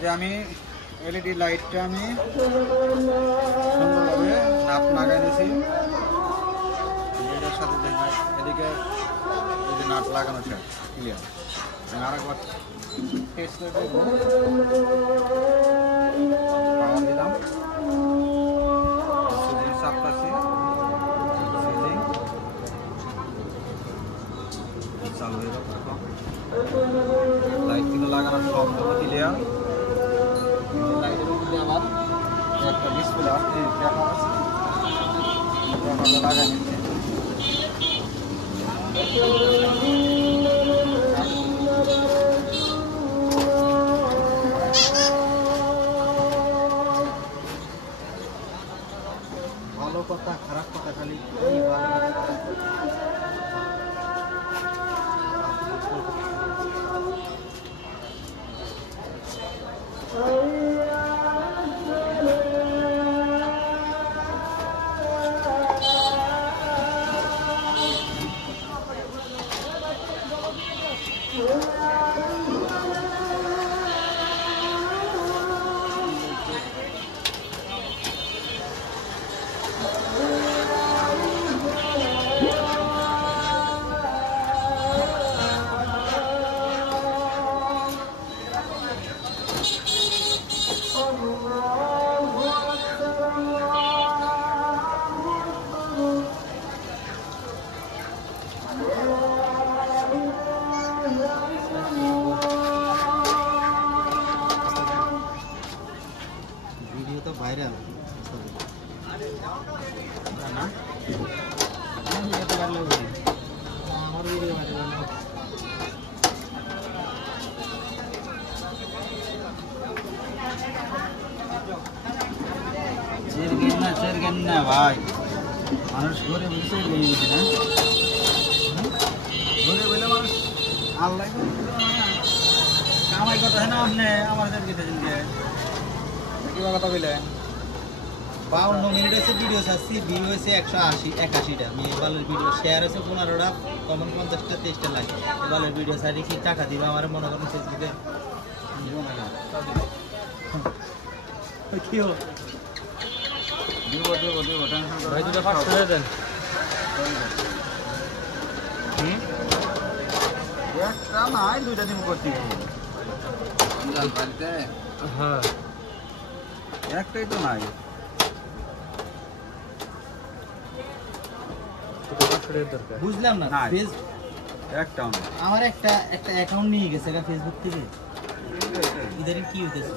যে আমি এলইডি লাইটটা আমি সুন্দরভাবে নাপ লাগাই নিয়েছি। এটার সাথে এদিকে এই যে নাট লাগানো শেষ ক্লিয়ার। আমি আরেকবার টেস্ট করে দেখবো। পাওয়ার দিলাম, সুইচিং চাপটাছি, সুইচিং চালু হয়ে গেল। লাইটগুলো লাগানো সম্পূর্ণ ক্লিয়ার। লাইটের মধ্যে আমার একটা ডিসপ্লে আছে, ক্যামেরা আছে, ক্যামেরাটা লাগাই নিচ্ছি। ভালো কথা খারাপ কথা খালি ভিডিও তো ভাইরাল না, আমার ভিডিও ভাইরাল। চেরগেন না ভাই, মানুষ ঘরে বসে গিয়েছে না, ঘরে বলে মানুষ আল্লাহ কামাই কথা না। আপনি আমার কি কথা বললেন? 52 মিনিট হয়েছে ভিডিও ছাড়ছি, ভিউ হয়েছে 181টা। এবারের ভিডিও শেয়ার হয়েছে 15টা, কমেন্ট 50টা, 23টা লাগে। এবারের ভিডিও ছাড়ি কি টাকা দিবা আমার মনে করেন ফেসবুকে দিব না কি হো দিব ভাই, দুটো ফাস্ট করে দেন। একটা নাই, দুইটা দিন করতে হ্যাঁ, একটাই তো নাই। বুঝলাম না, একটাও না। আমার একটা অ্যাকাউন্ট নিয়ে গেছে ফেসবুক থেকে। ইদারিং কি হইতেছে?